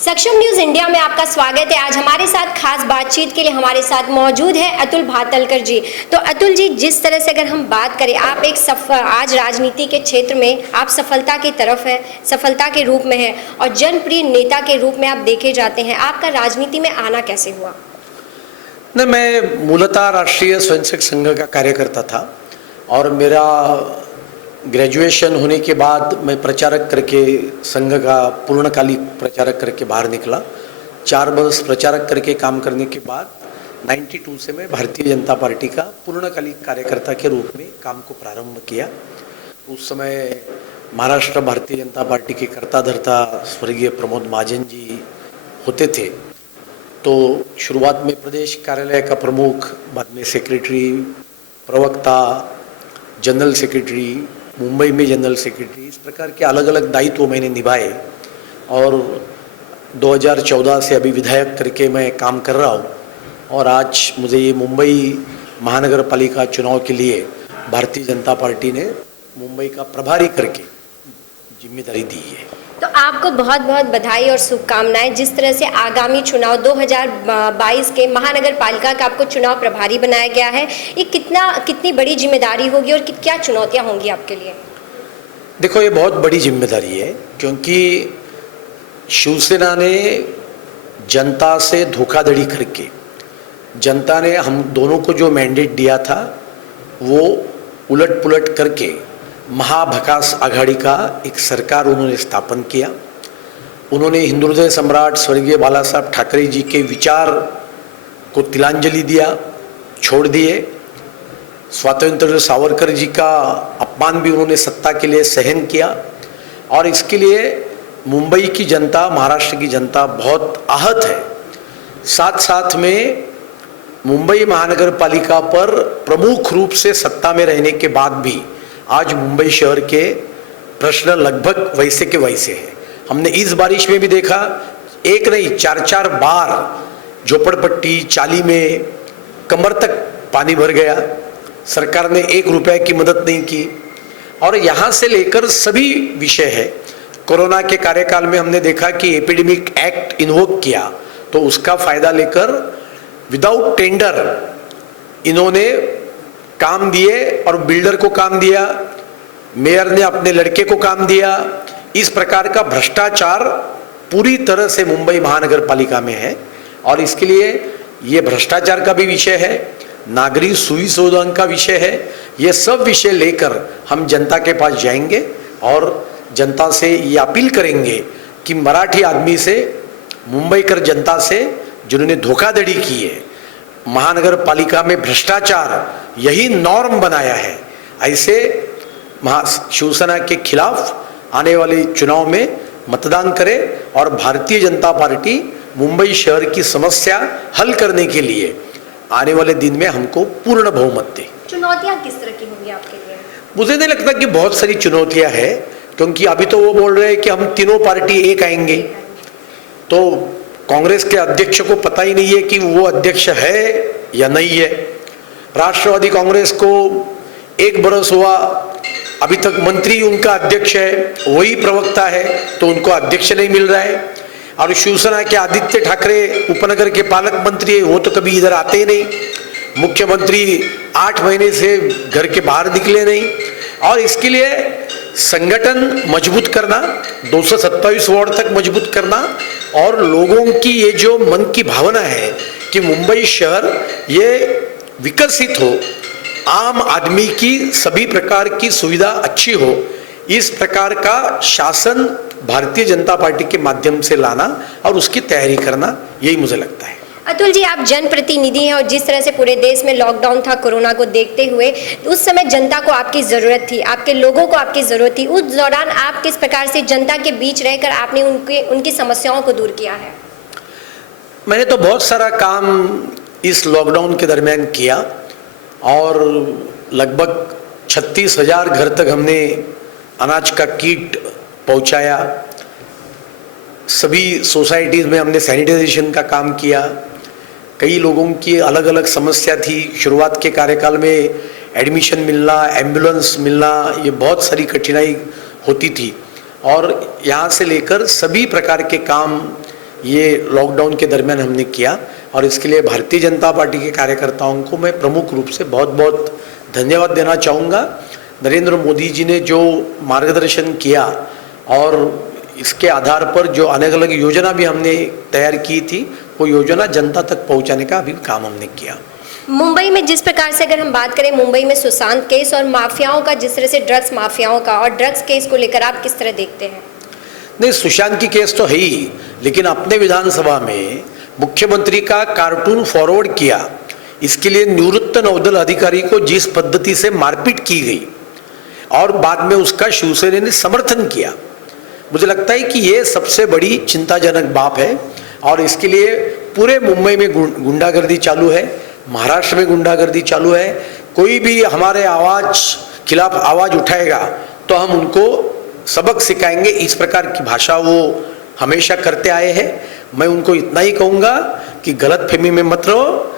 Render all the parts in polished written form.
सक्षम news India में आपका स्वागत है। आज हमारे साथ खास बातचीत के लिए हमारे साथ मौजूद है अतुल भातलकर जी। तो अतुल जी, जिस तरह से अगर हम बात करें, आप एक आज राजनीति के क्षेत्र में आप सफलता की तरफ है, सफलता के रूप में है और जनप्रिय नेता के रूप में आप देखे जाते हैं। आपका राजनीति में आना कैसे हुआ? नहीं, मैं मूलतः राष्ट्रीय स्वयंसेवक संघ का कार्यकर्ता था और मेरा ग्रेजुएशन होने के बाद मैं प्रचारक करके संघ का पूर्णकालिक प्रचारक करके बाहर निकला। 4 वर्ष प्रचारक करके काम करने के बाद 92 से मैं भारतीय जनता पार्टी का पूर्णकालिक कार्यकर्ता के रूप में काम को प्रारंभ किया। उस समय महाराष्ट्र भारतीय जनता पार्टी के कर्ता धर्ता स्वर्गीय प्रमोद महाजन जी होते थे। तो शुरुआत में प्रदेश कार्यालय का प्रमुख, बाद में सेक्रेटरी, प्रवक्ता, जनरल सेक्रेटरी, मुंबई में जनरल सेक्रेटरी, इस प्रकार के अलग अलग दायित्व मैंने निभाए और 2014 से अभी विधायक करके मैं काम कर रहा हूँ। और आज मुझे ये मुंबई महानगर पालिका चुनाव के लिए भारतीय जनता पार्टी ने मुंबई का प्रभारी करके जिम्मेदारी दी है। तो आपको बहुत बहुत बधाई और शुभकामनाएं। जिस तरह से आगामी चुनाव 2022 के महानगर पालिका का आपको चुनाव प्रभारी बनाया गया है, ये कितनी बड़ी जिम्मेदारी होगी और क्या चुनौतियां होंगी आपके लिए? देखो, ये बहुत बड़ी जिम्मेदारी है क्योंकि शिवसेना ने जनता से धोखाधड़ी करके, जनता ने हम दोनों को जो मैंडेट दिया था वो उलट पुलट करके महाभकास आघाड़ी का एक सरकार उन्होंने स्थापन किया। उन्होंने हिंदू हृदय सम्राट स्वर्गीय बाला साहब ठाकरे जी के विचार को तिलांजलि दिया, छोड़ दिए। स्वतंत्र सावरकर जी का अपमान भी उन्होंने सत्ता के लिए सहन किया और इसके लिए मुंबई की जनता, महाराष्ट्र की जनता बहुत आहत है। साथ साथ में मुंबई महानगर पालिका पर प्रमुख रूप से सत्ता में रहने के बाद भी आज मुंबई शहर के प्रश्न लगभग वैसे के वैसे हैं। हमने इस बारिश में भी देखा, एक नहीं 4-4 बार झोपड़पट्टी, चाली में कमर तक पानी भर गया। सरकार ने 1 रुपए की मदद नहीं की और यहाँ से लेकर सभी विषय है। कोरोना के कार्यकाल में हमने देखा कि एपिडेमिक एक्ट इन्वोक किया तो उसका फायदा लेकर विदाउट टेंडर इन्होंने काम दिए और बिल्डर को काम दिया, मेयर ने अपने लड़के को काम दिया। इस प्रकार का भ्रष्टाचार पूरी तरह से मुंबई महानगर पालिका में है और इसके लिए ये भ्रष्टाचार का भी विषय है, नागरिक सुविधा का विषय है। ये सब विषय लेकर हम जनता के पास जाएंगे और जनता से ये अपील करेंगे कि मराठी आदमी से, मुंबई कर जनता से जिन्होंने धोखाधड़ी की है, महानगर पालिका में भ्रष्टाचार यही नॉर्म बनाया है, ऐसे शिवसेना के खिलाफ आने वाले चुनाव में मतदान करें और भारतीय जनता पार्टी मुंबई शहर की समस्या हल करने के लिए आने वाले दिन में हमको पूर्ण बहुमत दे। चुनौतियां किस तरह की होंगी आपके लिए? मुझे नहीं लगता कि बहुत सारी चुनौतियां हैं क्योंकि अभी तो वो बोल रहे हैं कि हम तीनों पार्टी एक आएंगे, तो कांग्रेस के अध्यक्ष को पता ही नहीं है कि वो अध्यक्ष है या नहीं है। राष्ट्रवादी कांग्रेस को 1 बरस हुआ, अभी तक मंत्री उनका अध्यक्ष है, वही प्रवक्ता है, तो उनको अध्यक्ष नहीं मिल रहा है। और शिवसेना के आदित्य ठाकरे उपनगर के पालक मंत्री है, वो तो कभी इधर आते ही नहीं। मुख्यमंत्री 8 महीने से घर के बाहर निकले नहीं। और इसके लिए संगठन मजबूत करना, 227 वार्ड तक मजबूत करना और लोगों की ये जो मन की भावना है कि मुंबई शहर ये विकसित हो, आम आदमी की सभी प्रकार की सुविधा अच्छी हो, इस प्रकार का शासन भारतीय जनता पार्टी के माध्यम से लाना और उसकी तैयारी करना, यही मुझे लगता है। अतुल जी, आप जनप्रतिनिधि हैं और जिस तरह से पूरे देश में लॉकडाउन था कोरोना को देखते हुए, उस समय जनता को आपकी ज़रूरत थी, आपके लोगों को आपकी ज़रूरत थी। उस दौरान आप किस प्रकार से जनता के बीच रहकर आपने उनकी समस्याओं को दूर किया है? मैंने तो बहुत सारा काम इस लॉकडाउन के दरमियान किया और लगभग 36,000 घर तक हमने अनाज का किट पहुंचाया। सभी सोसाइटीज़ में हमने सैनिटाइजेशन का काम किया। कई लोगों की अलग अलग समस्या थी। शुरुआत के कार्यकाल में एडमिशन मिलना, एम्बुलेंस मिलना, ये बहुत सारी कठिनाई होती थी। और यहाँ से लेकर सभी प्रकार के काम ये लॉकडाउन के दरमियान हमने किया और इसके लिए भारतीय जनता पार्टी के कार्यकर्ताओं को मैं प्रमुख रूप से बहुत बहुत धन्यवाद देना चाहूँगा। नरेंद्र मोदी जी ने जो मार्गदर्शन किया और इसके आधार पर जो अलग अलग योजना भी हमने तैयार की थी, वो योजना जनता तक पहुंचाने का अभी काम हमने किया। मुंबई में जिस प्रकार से अगर हम बात करें, मुंबई में सुशांत केस और माफियाओं का, जिस तरह से ड्रग्स माफियाओं का और ड्रग्स केस को लेकर आप किस तरह देखते हैं? नहीं, सुशांत की केस तो है ही, लेकिन अपने विधानसभा में मुख्यमंत्री का कार्टून फॉरवर्ड किया, इसके लिए निवृत्त नौदल अधिकारी को जिस पद्धति से मारपीट की गई और बाद में उसका शिवसेना ने समर्थन किया, मुझे लगता है कि ये सबसे बड़ी चिंताजनक बात है। और इसके लिए पूरे मुंबई में गुंडागर्दी चालू है, महाराष्ट्र में गुंडागर्दी चालू है। कोई भी हमारे खिलाफ आवाज उठाएगा तो हम उनको सबक सिखाएंगे, इस प्रकार की भाषा वो हमेशा करते आए हैं। मैं उनको इतना ही कहूँगा कि गलतफहमी में मत रहो,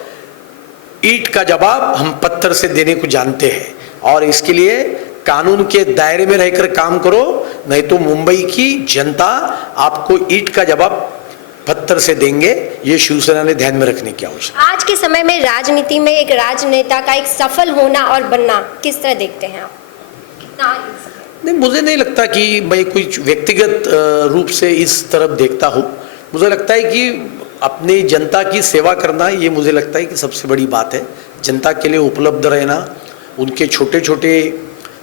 ईंट का जवाब हम पत्थर से देने को जानते हैं और इसके लिए कानून के दायरे में रहकर काम करो, नहीं तो मुंबई की जनता आपको ईंट का जवाब पत्थर से देंगे। ये शिवसेना ने ध्यान में रखने की आवश्यकता। आज के समय में राजनीति में एक राजनेता का एक सफल होना और बनना किस तरह देखते हैं आप? कितना? नहीं, मुझे नहीं लगता कि मैं कुछ व्यक्तिगत रूप से इस तरफ देखता हूँ। मुझे लगता है कि अपनी जनता की सेवा करना, ये मुझे लगता है कि सबसे बड़ी बात है। जनता के लिए उपलब्ध रहना, उनके छोटे छोटे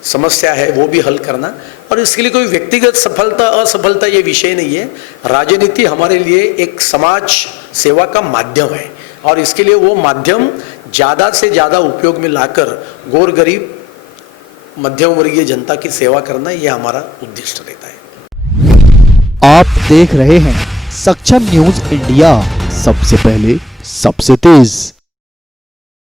समस्या है वो भी हल करना, और इसके लिए कोई व्यक्तिगत सफलता असफलता ये विषय नहीं है। राजनीति हमारे लिए एक समाज सेवा का माध्यम है और इसके लिए वो माध्यम ज़्यादा से ज़्यादा उपयोग में लाकर गौर गरीब मध्यम वर्गीय जनता की सेवा करना, ये हमारा उद्देश्य रहता है। आप देख रहे हैं सक्षम न्यूज इंडिया, सबसे पहले सबसे तेज।